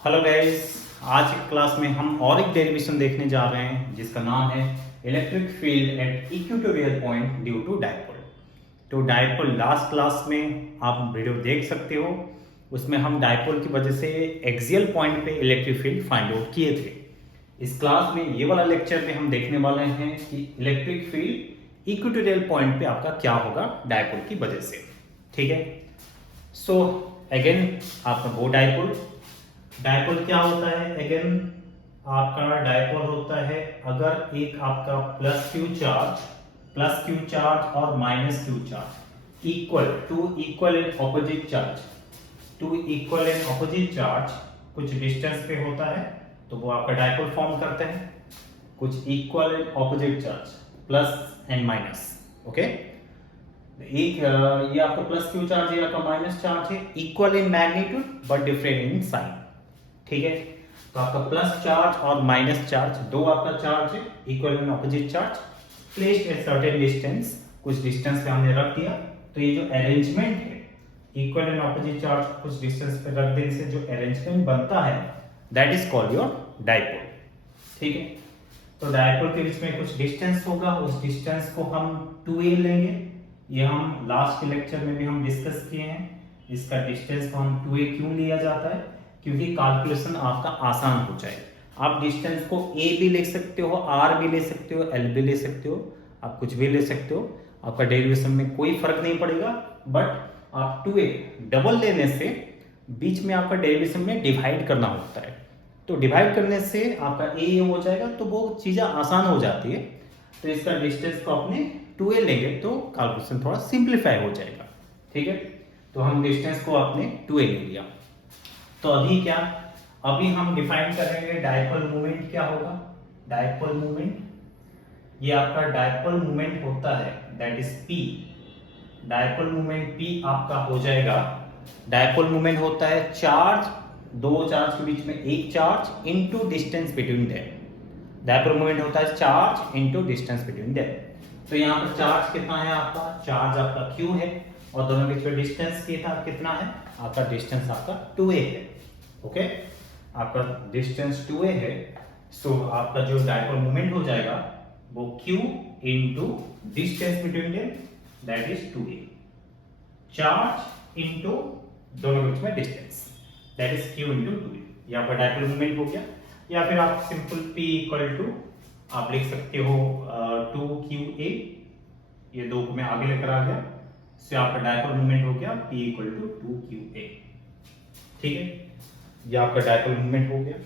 Hello guys. आज की class में हम और एक डेरिवेशन देखने जा रहे हैं जिसका नाम है electric field at equatorial point due to dipole. तो डायपोल लास्ट क्लास में आप वीडियो देख सकते हो, उसमें हम डायपोल की वजह से एक्सियल पॉइंट पे इलेक्ट्रिक फील्ड फाइंड आउट किए थे। इस क्लास में ये वाला लेक्चर में हम देखने वाले हैं कि इलेक्ट्रिक फील्ड इक्वेटोरियल पॉइंट पे आपका क्या होगा डायपोल की वजह से। ठीक है, सो अगेन आपका वो डायपोल डायपोल क्या होता है। अगेन आपका डायपोल होता है अगर एक आपका प्लस क्यू चार्ज और minus Q charge equal and opposite charge कुछ डिस्टेंस पे होता है तो वो आपका डायपोल फॉर्म करते हैं। कुछ equal and opposite charge plus and minus. Okay, एक ये आपका प्लस क्यू चार्ज है, आपका माइनस चार्ज है, equal in magnitude but different in sign. ठीक है, तो आपका प्लस चार्ज और माइनस चार्ज दो आपका चार्ज है, equal and opposite charge placed at certain distance, कुछ डिस्टेंस पे हमने रख दिया। तो ये जो अरेंजमेंट है इक्वल एंड ऑपोजिट चार्ज कुछ डिस्टेंस पे रख देने से जो अरेंजमेंट बनता है that is called your dipole. ठीक है, तो डायपोल के बीच में कुछ डिस्टेंस होगा, उस डिस्टेंस को हम 2a लेंगे। ये हम लास्ट के लेक्चर में भी हम डिस्कस किए हैं। इसका डिस्टेंस को हम 2a क्यों लिया जाता है, क्योंकि कैलकुलेशन आपका आसान हो जाए। आप डिस्टेंस को a भी ले सकते हो, r भी ले सकते हो, l भी ले सकते हो, आप कुछ भी ले सकते हो, आपका डेरिवेशन में कोई फर्क नहीं पड़ेगा। बट आप 2a डबल लेने से बीच में आपका डेरिवेशन में डिवाइड करना होता है, तो डिवाइड करने से आपका a हो जाएगा, तो वो चीज़ें आसान हो जाती है। तो इसका डिस्टेंस को अपने 2a लेंगे तो कैलकुलेशन थोड़ा सिंप्लीफाई हो जाएगा। ठीक है, तो हम डिस्टेंस को आपने 2a ले लिया। तो अभी हम डिफाइन करेंगे डायपोल मोमेंट क्या होगा। डायपोल मोमेंट, ये आपका डायपोल मोमेंट होता है that is p। Dipole moment p आपका हो जाएगा, डायपोल मोमेंट होता है चार्ज, दो चार्ज के बीच में एक charge into distance between them. Dipole moment होता है charge into distance between them. तो यहाँ पर चार्ज कितना है, आपका चार्ज आपका q है, और दोनों के बीच में डिस्टेंस कितना है, आपका डिस्टेंस आपका 2a है। ओके, आपका डिस्टेंस 2a है, सो आपका जो डायपोल मोमेंट हो जाएगा वो q into distance between them that is 2a, charge into दोनों के बीच में distance that is q into 2a। ये आपका डायपोल मोमेंट हो गया। या फिर आप सिंपल p इक्वल टू आप लिख सकते हो 2qa, ये दो को मैं आगे लेकर आ गया, से आपका डायपोल मोमेंट हो गया p इक्वल टू 2qa। ठीक है, ये आपका डायपोल मोमेंट हो गया।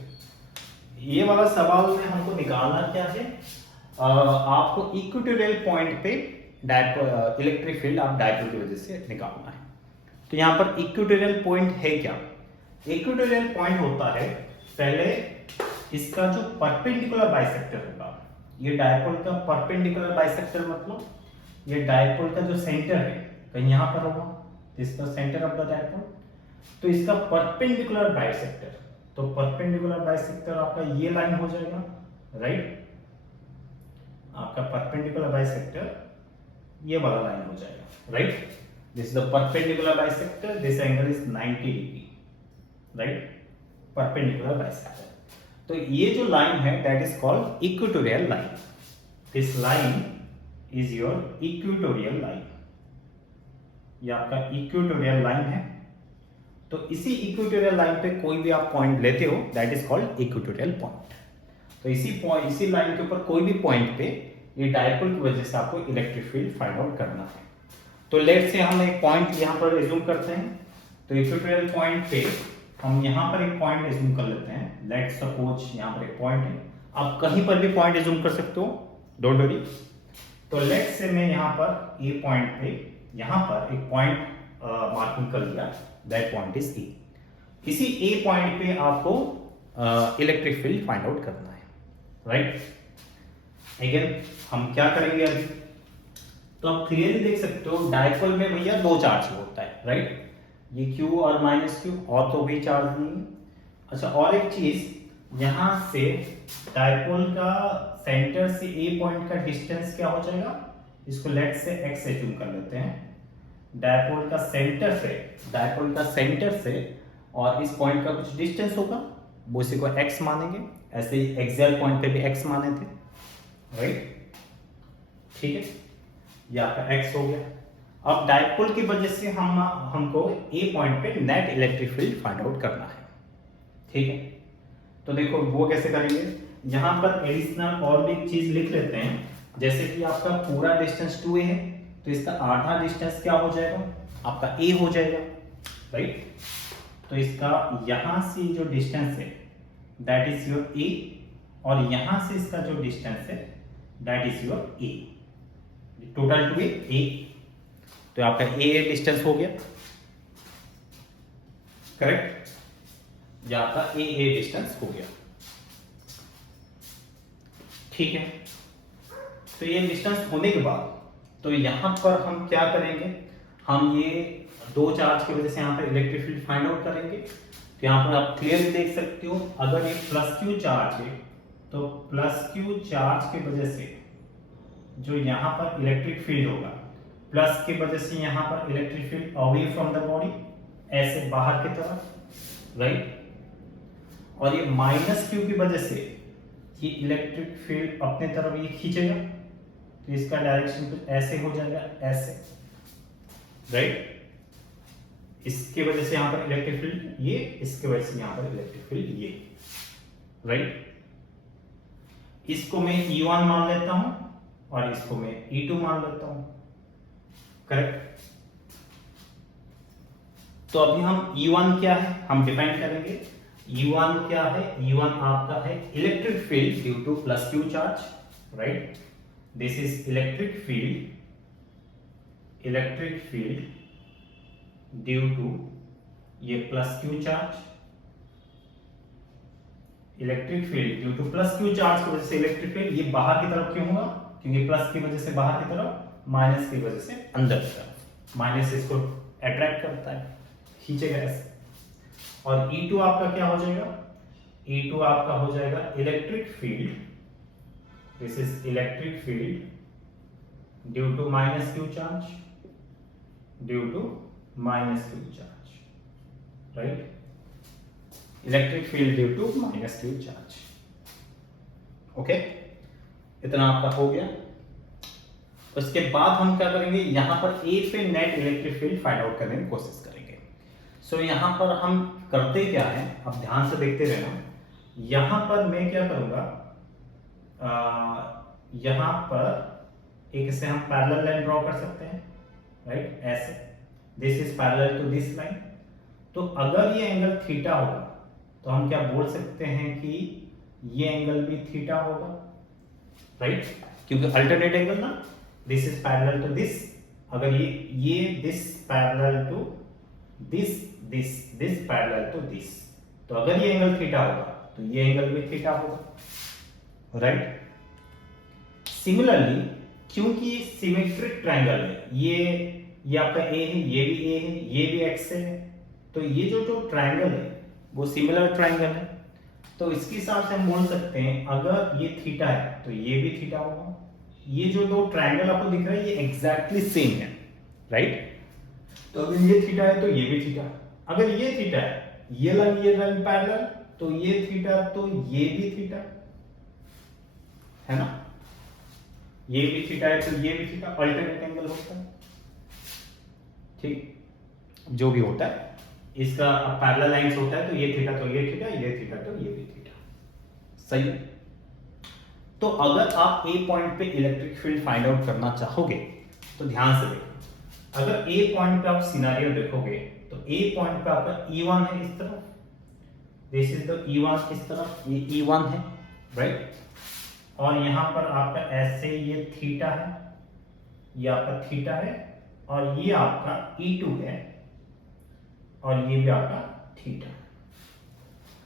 ये वाला सवाल में हमको निकालना क्या है, आपको इक्वेटोरियल पॉइंट पे इलेक्ट्रिक फील्ड आप डायपोल की वजह से निकालना है। तो यहाँ पर इक्वेटोरियल पॉइंट है क्या, इक्वेटोरियल पॉइंट होता है पहले इसका जो परपेंडिकुलर बाइसेक्टर होगा, ये डायपोल का परपेंडिकुलर बाइसेक्टर मतलब ये डायपोल का जो सेंटर है कहीं यहाँ पर होगा, this the centre of the dipole. तो इसका परपेंडिकुलर बाइसेक्टर, तो परपेंडिकुलर बाइसेक्टर आपका ये लाइन हो जाएगा, राइट। आपका परपेंडिकुलर बाइसेक्टर ये वाला लाइन हो जाएगा, right. This is the perpendicular bisector, this angle is 90 degree, right, perpendicular bisector. तो ये जो लाइन है that is called equatorial line. This line is your equatorial line, ये आपका इक्वेटोरियल लाइन है। तो इसी इक्वेटोरियल लाइन पे कोई भी आप पॉइंट लेते हो that is called equatorial point. तो इसी लाइन के ऊपर कोई भी पॉइंट पे ये डायपोल की वजह से आपको इलेक्ट्रिक फील्ड फाइंड आउट करना है। तो लेट से हम एक पॉइंट यहाँ पर एज्यूम करते हैं, तो इक्वेटोरियल पॉइंट पे हम यहाँ पर एक पॉइंट एज्यूम कर लेते हैं। लेट सपोज यहाँ पर एक पॉइंट है, आप कहीं पर भी पॉइंट एज्यूम कर सकते हो, डोंट वरी। तो लेट से मैं यहाँ पर ए पॉइंट पे यहाँ पर एक पॉइंट मार्किंग कर लिया, दैट पॉइंट इज ए। इसी ए पॉइंट पे आपको इलेक्ट्रिक फील्ड फाइंड आउट करना है, राइट। अगेन हम क्या करेंगे अभी, तो आप क्लियरली देख सकते हो डायपोल में भैया दो चार्ज होता है, राइट, ये q और माइनस q, और तो भी चार्ज नहीं है। अच्छा, और एक चीज, यहाँ से डायपोल का सेंटर से ए पॉइंट का डिस्टेंस क्या हो जाएगा, इसको लेट से x एज्यूम कर लेते हैं। डायपोल का सेंटर से और इस पॉइंट का कुछ डिस्टेंस होगा, वो इसी को x मानेंगे, ऐसे ही एक्सियल पॉइंट पे भी x माने थे, राइट। ठीक है, ये आपका x हो गया। अब डायपोल की वजह से हमको ए पॉइंट पे net electric field find out करना है। ठीक है, तो देखो वो कैसे करेंगे, यहां पर एडिशनल और भी एक चीज लिख लेते हैं, जैसे कि आपका पूरा डिस्टेंस 2a है, तो इसका आधा डिस्टेंस क्या हो जाएगा, आपका a हो जाएगा, राइट। तो इसका यहां से जो डिस्टेंस है दैट इज योर a, और यहां से इसका जो डिस्टेंस है that is your a, total two a, तो आपका a डिस्टेंस हो गया, करेक्ट, या आपका a डिस्टेंस हो गया। ठीक है, तो ये डिस्टेंस होने के बाद तो यहां पर हम क्या करेंगे, हम ये दो चार्ज की वजह से यहाँ पर इलेक्ट्रिक फील्ड फाइंड आउट करेंगे। तो यहाँ पर आप क्लियरली देख सकते हो, अगर एक प्लस क्यू चार्ज है तो प्लस क्यू चार्ज की वजह से जो यहाँ पर इलेक्ट्रिक फील्ड होगा, प्लस की वजह से यहाँ पर electric field away from the body, ऐसे बाहर की तरफ, राइट। और ये माइनस क्यू की वजह से ये इलेक्ट्रिक फील्ड अपने तरफ ये खींचेगा, तो इसका डायरेक्शन कुछ ऐसे हो जाएगा, ऐसे, राइट। इसके वजह से यहाँ पर इलेक्ट्रिक फील्ड ये, इसके वजह से यहाँ पर इलेक्ट्रिक फील्ड ये, राइट। इसको मैं E1 मान लेता हूं और इसको मैं E2 मान लेता हूं, करेक्ट। तो अभी हम E1 क्या है हम डिफाइन करेंगे। E1 क्या है, E1 आपका है electric field due to plus Q charge, right. This is electric field due to ये plus Q charge, electric field due to plus Q charge की वजह से इलेक्ट्रिक फील्ड ये बाहर की तरफ क्यों होगा, क्योंकि प्लस की वजह से बाहर की तरफ, माइनस की वजह से अंदर की तरफ, माइनस इसको अट्रैक्ट करता है, खींचेगा ऐसे। और E2 आपका क्या हो जाएगा, E2 आपका हो जाएगा electric field, this is electric field due to minus Q charge, due to minus Q charge, right. Electric field due to minus Q charge, okay, इतना आपका हो गया। उसके बाद हम क्या करेंगे, यहां पर A पे net electric field find out करने की कोशिश करेंगे। सो यहां पर हम करते क्या है, अब ध्यान से देखते रहना। यहां पर मैं क्या करूंगा, यहां पर एक से हम पैरेलल लाइन ड्रॉ कर सकते हैं, राइट, ऐसे, this is parallel to this line. तो अगर ये एंगल थीटा होगा तो हम क्या बोल सकते हैं कि ये एंगल भी थीटा होगा, राइट, क्योंकि अल्टरनेट एंगल ना, this is parallel to this, अगर ये this parallel to this, this parallel to this, तो अगर ये एंगल थीटा होगा तो ये एंगल भी थीटा होगा, राइट। सिमिलरली क्योंकि ये सिमेट्रिक ट्रायंगल है, ये आपका A है, ये भी A है, ये भी X है, तो ये जो ट्रायंगल है वो सिमिलर ट्रायंगल है, तो इसके हिसाब से हम बोल सकते हैं अगर ये थीटा है तो ये भी थीटा होगा। ये जो दो ट्रायंगल आपको दिख रहा है ये एग्जैक्टली सेम है, राइट। तो अगर ये थीटा है तो ये भी थीटा, अगर ये थीटा है, ये लाइन पैरेलल, तो ये थीटा तो ये भी थीटा है ना, ये भी थीटा है तो ये भी थीटा, अल्टरनेट एंगल होता है, ठीक, जो भी होता है इसका पैरेलल लाइंस होता है, तो ये थीटा तो ये थीटा, ये थीटा तो ये भी थीटा, सही है। तो अगर आप A पॉइंट पे इलेक्ट्रिक फील्ड फाइंड आउट करना चाहोगे तो ध्यान से देखो, अगर A पॉइंट पे आप सिनेरियो देखोगे तो A पॉइंट पे आपका E1 है इस तरफ, दिस इज द E1 इस तरफ, ये E1 है, राइट। और यहां पर आपका ऐसे ये थीटा है, ये आपका थीटा है, और ये आपका E2 है, और ये भी आपका थीटा,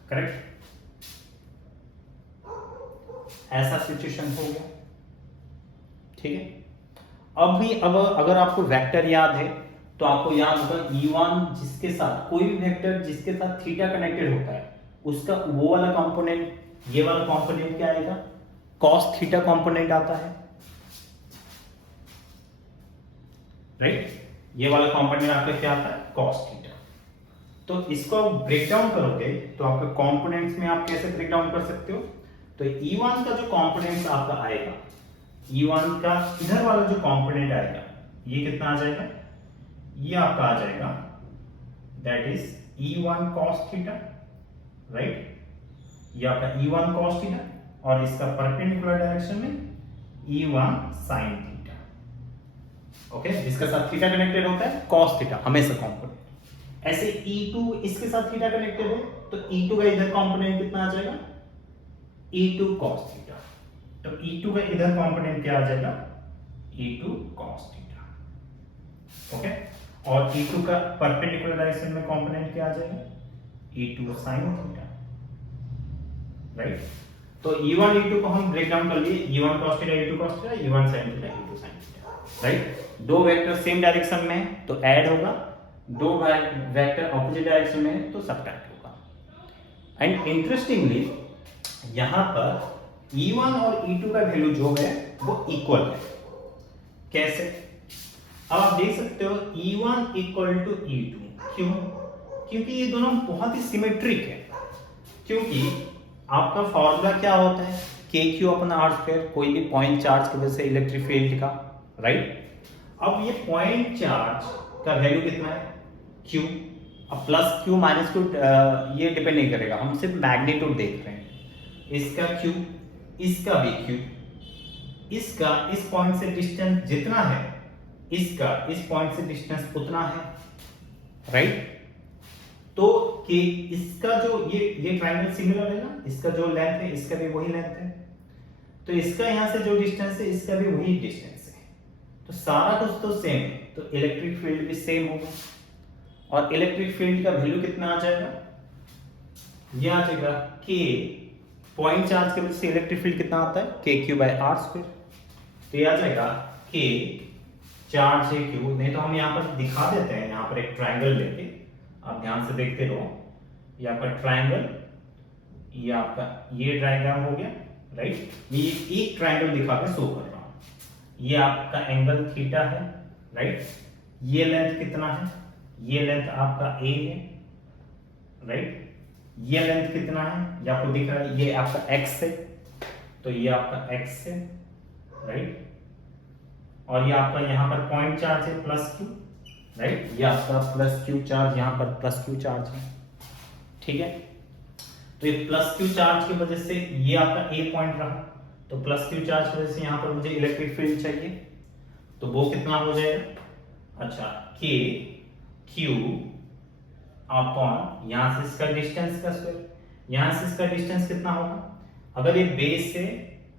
करेक्ट। ऐसा सिचुएशन हो गया, ठीक है। अब अगर आपको वेक्टर याद है तो आपको याद होगा E1 जिसके साथ, कोई भी वेक्टर जिसके साथ थीटा कनेक्टेड होता है उसका वो वाला कंपोनेंट, ये वाला कंपोनेंट क्या आएगा, cos थीटा कंपोनेंट आता है, राइट। ये वाला कंपोनेंट आपका क्या आता है, cos थीटा, तो इसको आप ब्रेक डाउन करोगे तो आपके कंपोनेंट्स में आप कैसे ब्रेक डाउन कर सकते हो? तो E1 का जो कंपोनेंट्स आपका आएगा, E1 का इधर वाला जो कंपोनेंट आएगा, ये कितना आ जाएगा? ये आपका आ जाएगा that is E1 cos theta, right? ये आपका E1 cos थीटा और इसका परपेंडिकुलर डायरेक्शन में E1 sin थीटा। ओके, इसके साथ थीटा कनेक्टेड होता है cos थीटा हमेशा कंपोनेंट। ऐसे E2 इसके साथ थीटा कनेक्टेड है तो E2 का इधर कंपोनेंट कितना आ जाएगा? E2 cos theta. तो E2 का इधर कंपोनेंट क्या आ जाएगा? E2 cos theta. ओके, और E2 का परपेंडिकुलर डायरेक्शन में कंपोनेंट क्या आ जाएगा? E2 sin theta, right? तो E1 E2 को हम ब्रेक डाउन कर लिए, E1 cos theta E2 cos theta, E1 sin theta E2 sin theta, right? दो वेक्टर सेम डायरेक्शन में तो ऐड होगा, दो वेक्टर ऑपोजिट डायरेक्शन में तो सब्ट्रैक्ट होगा। एंड इंटरेस्टिंगली यहां पर E1 और E2 का वैल्यू जो है वो इक्वल है। कैसे? अब आप देख सकते हो E1 इक्वल टू E2, क्यों? क्योंकि ये दोनों बहुत ही सिमेट्रिक है। क्योंकि आपका फॉर्मूला क्या होता है? KQ अपना आर स्क्वायर, कोई भी पॉइंट चार्ज की वजह से इलेक्ट्रिक फील्ड का, राइट? अब ये पॉइंट चार्ज का वैल्यू कितना है? Q। अब प्लस Q माइनस Q ये डिपेंड नहीं करेगा, हम सिर्फ मैग्नीट्यूड देख रहे हैं। इसका Q, इसका भी Q, इसका इस पॉइंट से डिस्टेंस जितना है, इसका इस पॉइंट से डिस्टेंस उतना है, राइट? तो कि इसका जो ये ट्रायंगल सिमिलर है ना, इसका जो लेंथ है इसका भी वही लेंथ है, तो इसका यहां से जो डिस्टेंस है इसका भी वही डिस्टेंस है, तो सारा कुछ तो सेम है, तो इलेक्ट्रिक फील्ड भी सेम होगा। और इलेक्ट्रिक फील्ड का वैल्यू कितना आ जाएगा? ये आ जाएगा K, पॉइंट चार्ज के वजह से इलेक्ट्रिक फील्ड कितना आता है? KQ/r²। तो ये आ जाएगा K चार्ज है Q, नहीं तो हम यहाँ पर दिखा देते हैं, यहाँ पर एक ट्रायंगल लेके, आप ध्यान से देखते रहो। ये आपका ट्रायंगल, ये आपका ये डायग्राम हो गया, राइट? ये एक ट्रायंगल दिखा के शो कर रहा हूँ। ये आपका एंगल थीटा है, राइट? ये लेंथ कितना है? ये लेंथ आपका A है, राइट? ये लेंथ कितना है? ये आपको दिख रहा है, ये आपका x है, तो ये आपका x है, राइट? और ये आपका यहाँ पर पॉइंट चार्ज है +Q, राइट? ये आपका +Q चार्ज, यहाँ पर +Q चार्ज है, ठीक है? तो ये +Q चार्ज की वजह से ये आपका A पॉइंट रहा, तो +Q चार्ज की वजह से यहाँ पर मुझे इलेक्ट्रिक फील्ड चाहिए, तो वो कितना हो जाएगा? अच्छा, K Q अपॉन यहां से इसका डिस्टेंस का स्क्वायर, यहां से इसका डिस्टेंस कितना होगा? अगर ये बेस है,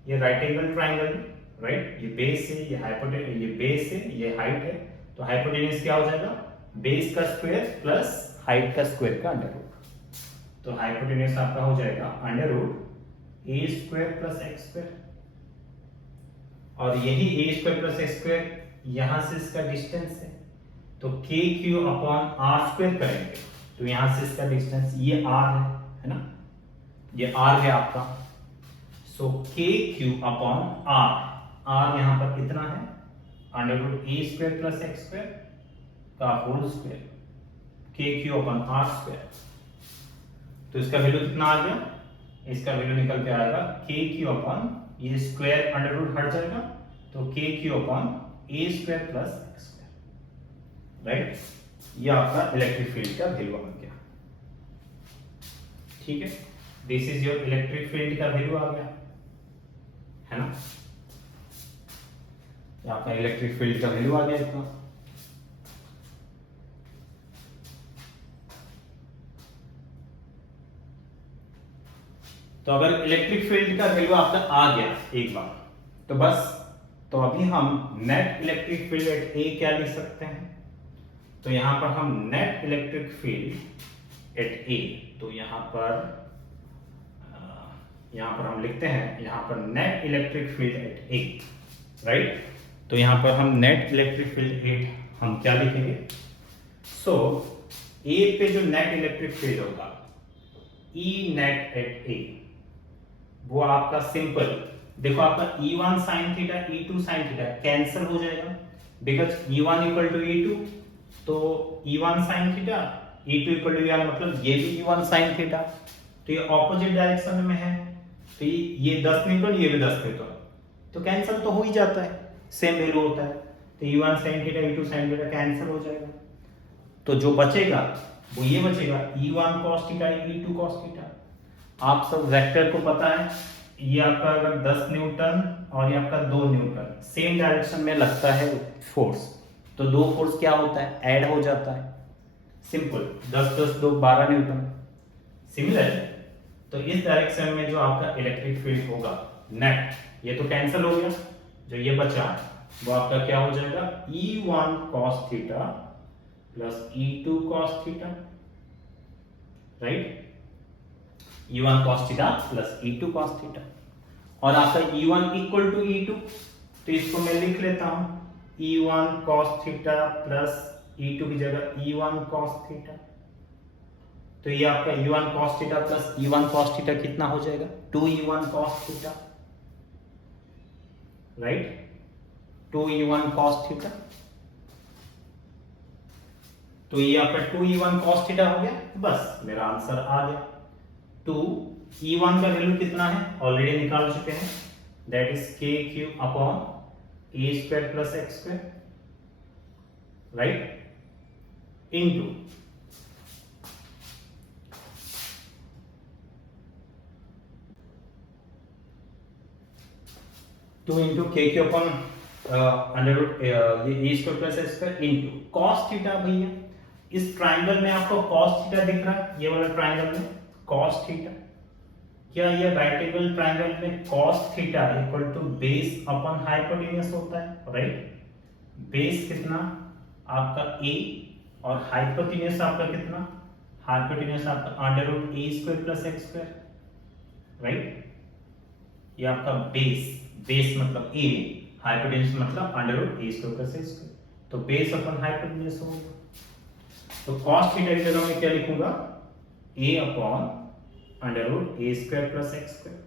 ये राइट एंगल ट्रायंगल, राइट? ये बेस है, ये हाइपोटेन्यूस, ये बेस है, ये हाइट है, तो हाइपोटेन्यूस क्या हो जाएगा? बेस का स्क्वायर प्लस हाइट का स्क्वायर का अंडर रूट। तो हाइपोटेन्यूस आपका हो जाएगा √a² + x², और यही a² + x² यहां से इसका डिस्टेंस है, तो KQ अपॉन r² करेंगे तो यहां से इसका डिस्टेंस ये r है ना, ये r है आपका, सो KQ अपॉन r यहां पर कितना है? √a² + x² का whole square, KQ upon r²। तो इसका वैल्यू कितना आ गया? इसका वैल्यू निकल के आएगा KQ अपॉन ये स्क्वायर अंडर रूट हट जाएगा, तो KQ upon a² + x², right? ये आपका इलेक्ट्रिक फील्ड का वैल्यू आ गया, ठीक है? This is your electric field का वैल्यू आ गया, है ना? ये आपका इलेक्ट्रिक फील्ड का वैल्यू आ गया इतना। तो अगर इलेक्ट्रिक फील्ड का वैल्यू आपका आ गया एक बार, तो बस, तो अभी हम net electric field eight A क्या लिख सकते हैं? तो यहां पर हम net electric field eight A, तो यहां पर हम लिखते हैं, यहां पर net electric field eight A, right? तो यहां पर हम नेट इलेक्ट्रिक फील्ड एट हम क्या लिखेंगे? सो A पे जो नेट इलेक्ट्रिक फील्ड होगा E नेट एट A, वो आपका सिंपल, देखो आपका E1 sin theta E2 sin theta cancel हो जाएगा, because E1 equal to E2, तो E1 sin theta E2 equal to E1 मतलब ये भी E1 sin थीटा, तो ये ऑपोजिट डायरेक्शन में है, तो ये 10 न्यूटन, ये भी 10 न्यूटन, तो कैंसिल तो हो ही जाता है, सेम वैल्यू होता है, तो E1 sin theta E2 sin theta cancel हो जाएगा, तो जो बचेगा वो ये बचेगा E1 cos theta E2 cos theta. आप सब वेक्टर को पता है, ये आपका अगर 10 न्यूटन और ये आपका 2 न्यूटन सेम डायरेक्शन में लगता है फोर्स, तो दो फोर्स क्या होता है, ऐड हो जाता है, सिंपल, 10 10 2 12 न्यूटन। सिमिलर, तो इस डायरेक्शन में जो आपका इलेक्ट्रिक फील्ड होगा नेट, ये तो कैंसिल हो गया, जो ये बचा वो आपका क्या हो जाएगा, E1 cos theta plus E2 cos theta, right, E1 cos theta plus E2 cos theta, और आपका E1 इक्वल टू E2, तो इसको मैं लिख लेता हूं E1 cos theta plus E2 की जगह E1 cos थीटा, तो ये आपका E1 cos theta plus E1 cos theta कितना हो जाएगा, 2E1 cos theta, right, 2E1 cos theta, तो ये आपका 2E1 cos थीटा हो गया, बस मेरा आंसर आ गया। 2E1 का वैल्यू कितना है, ऑलरेडी निकाल चुके हैं, that is KQ upon A square plus X square, right, into 2 into KQ upon under root ये A square plus X square into cos theta. भैया इस ट्राइंगल में आपको cos थीटा दिख रहा है, ये वाला ट्राइंगल में cos थीटा, क्या ये राइट एंगल ट्राइंगल में cos theta equal to base upon hypotenuse होता है, राइट, बेस कितना आपका A और हाइपोटेन्यूस आपका कितना, हाइपोटेन्यूस आपका under root A square plus X square, right, ये आपका बेस, बेस मतलब A, हाइपोटेन्यूस मतलब under root A square plus X square, तो बेस अपॉन हाइपोटेन्यूस होगा, तो cos थीटा की जगह मैं क्या लिखूंगा, A upon under root A square plus X square,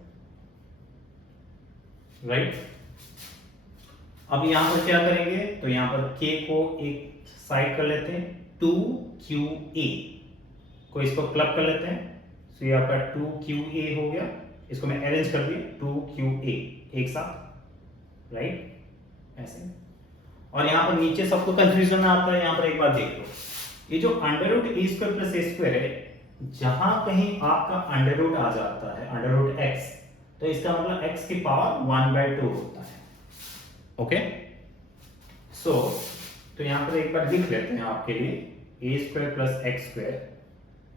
right. अब यहां पर क्या करेंगे, तो यहां पर K को एक साइड कर लेते हैं, 2QA को इसको क्लब कर लेते हैं, तो ये आपका 2QA हो गया, इसको मैं अरेंज कर दिया 2QA एक साथ, राइट, ऐसे। और यहां पर नीचे सबको कंफ्यूजन आता है, यहां पर एक बार देख लो, ये जो under root A square plus A square है, जहां कहीं आपका अंडर रूट आ जाता है, अंडर रूट x, तो इसका मतलब x की पावर 1/2 होता है, ओके। सो तो यहां पर एक बार लिख लेते हैं आपके लिए, A square plus X square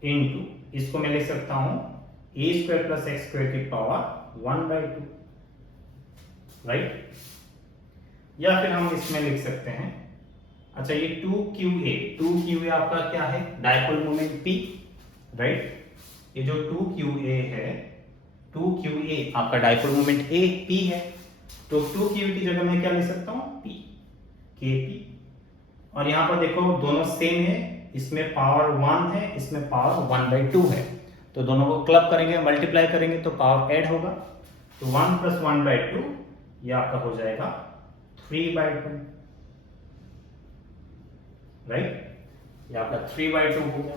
into, इसको मैं लिख सकता हूं A square plus X square की पावर 1/2, राइट, या फिर हम इसमें लिख सकते हैं, अच्छा ये 2QA आपका क्या है, डायपोल मोमेंट P, राइट, ये जो 2QA है, 2QA आपका डायपोल मोमेंट A P है, तो 2QA की जगह मैं क्या लिख सकता हूं, P, KP, और यहां पर देखो दोनों सेम है, इसमें पावर 1 है, इसमें पावर 1/2 है, तो दोनों को क्लब करेंगे, मल्टीप्लाई करेंगे तो पावर ऐड होगा, तो 1 प्लस 1/2 ये आपका हो जाएगा 3/2, राइट, ये आपका 3/2 हो गया।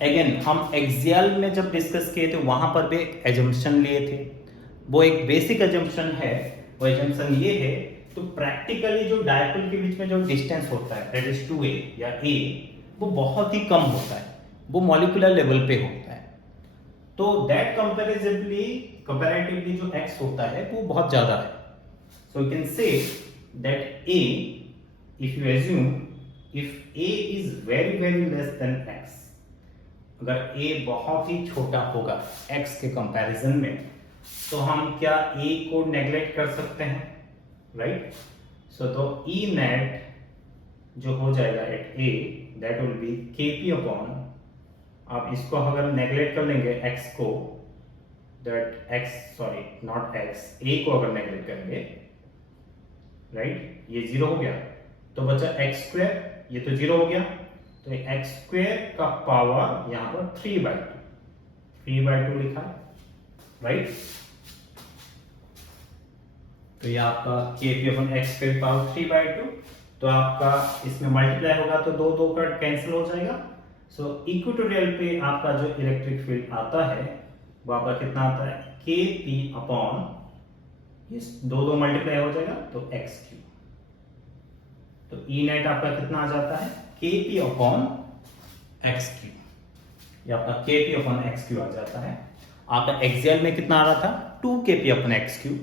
अगेन हम एक्सियल में जब डिस्कस किए थे वहां पर भी एक एजम्पशन लिए थे, वो एक बेसिक एजम्पशन है, वो एजम्पशन ये है, तो प्रैक्टिकली जो डायपोल के बीच में जो डिस्टेंस होता है दैट इज 2a या a, वो बहुत ही कम होता है, वो मॉलिक्यूलर लेवल पे होता है, तो दैट कंपैरेटिवली जो x होता है वो बहुत ज्यादा है, so you can say that a, if you assume if a is very very less than x, अगर a बहुत ही छोटा होगा x के कंपैरिजन में, तो हम क्या a को नेग्लेक्ट कर सकते हैं, राइट, सो तो E नेट जो हो जाएगा at a that will be KP upon, आप इसको अगर नेग्लेक्ट कर लेंगे x को, that x sorry not x, a को अगर नेग्लेक्ट करेंगे, राइट, ये 0 हो गया, तो बचा x स्क्वायर, ये तो 0 हो गया, तो x स्क्वायर का पावर यहां पर 3/2 लिखा है, राइट, तो ये आपका KP upon x square power 3/2, तो आपका इसमें मल्टीप्लाई होगा तो 2 2 का कैंसिल हो जाएगा, सो इक्वेटोरियल पे आपका जो इलेक्ट्रिक फील्ड आता है वो आपका कितना आता है, के पी अपॉन इस दो मल्टीप्लाई हो जाएगा तो एक्स क्यू। तो ई नेट आपका कितना आ जाता है, के पी अपॉन एक्स क्यू, ये आपका के पी अपॉन एक्स क्यू आ जाता है। आपका एक्सियल में कितना आ रहा था, 2 के पी अपॉन एक्स क्यू,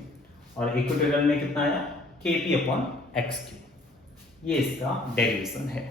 और इक्वेटोरियल में कितना आया, के पी अपॉन एक्स क्यू। ये इसका डेरिवेशन है।